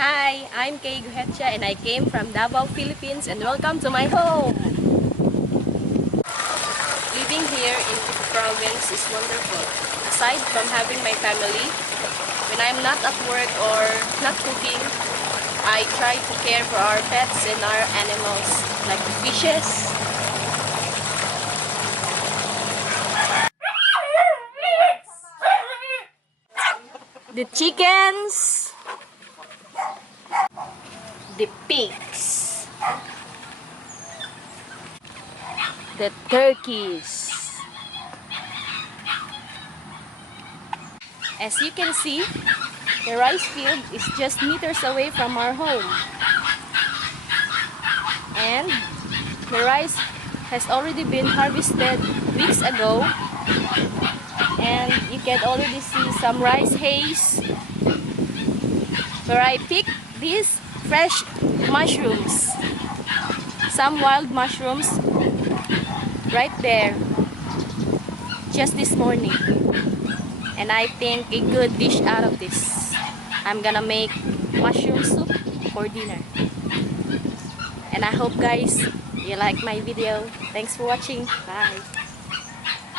Hi, I'm Kay Guhetcha and I came from Davao, Philippines and welcome to my home! Living here in this province is wonderful. Aside from having my family, when I'm not at work or not cooking, I try to care for our pets and our animals like the fishes, the chickens, the pigs, the turkeys. As you can see, the rice field is just meters away from our home. And the rice has already been harvested weeks ago. And you can already see some rice haze where I picked these fresh mushrooms. Some wild mushrooms right there just this morning. And I think a good dish out of this. I'm gonna make mushroom soup for dinner. And I hope guys you like my video. Thanks for watching. Bye.